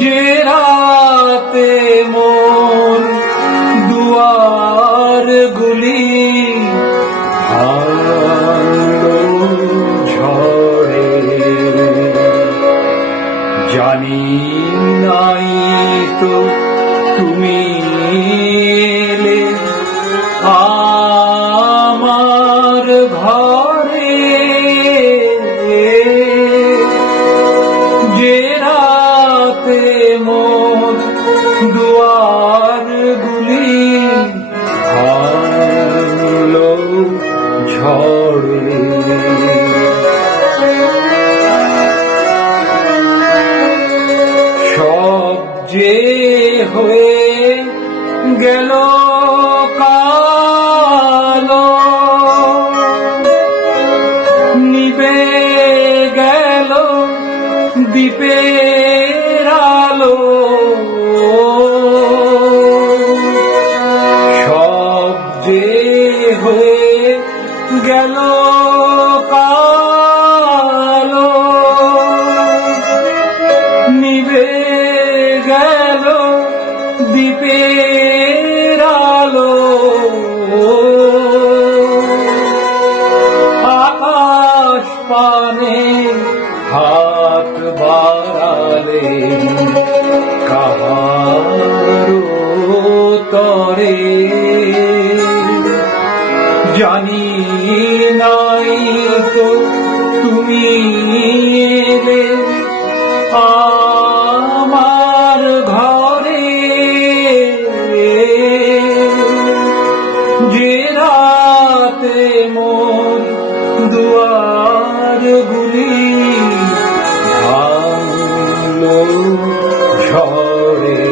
যে রাতে মোর দুয়ার গুলি ঝড়ে। জানি নাই তো তুমি আমার ঘরে দ্বীপের আলো। সব যে হয়ে গেল পানে হাত বাড়ালে কাহারো তরে জানি নাই তো তুমি এলে আমার ঘরে যে রাতে মন দুয়ার গুলি ঝরে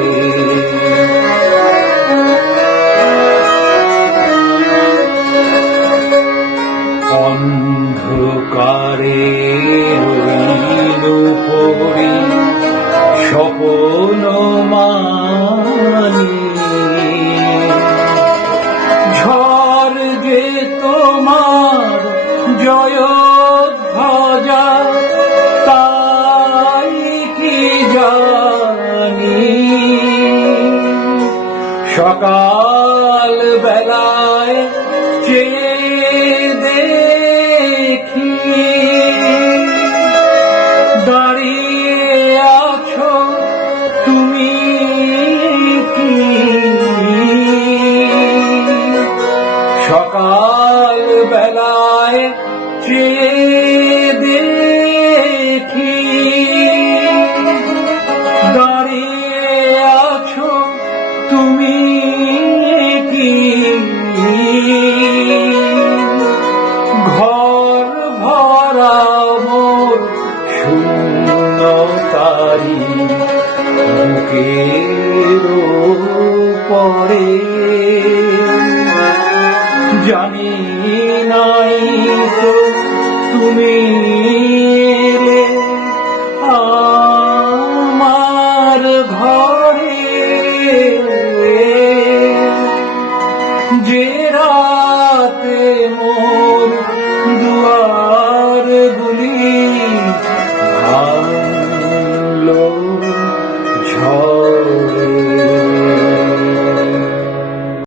অন্ধকারে রইল মানি। ঝড় যে তোমার জয় সকাল বেলায় দেখি দাঁড়িয়ে আছো তুমি সকাল বেলায় চেয়ে পারি বুকের পরে জানি নাই তো তুমি আমার ঘরে। যে রাতে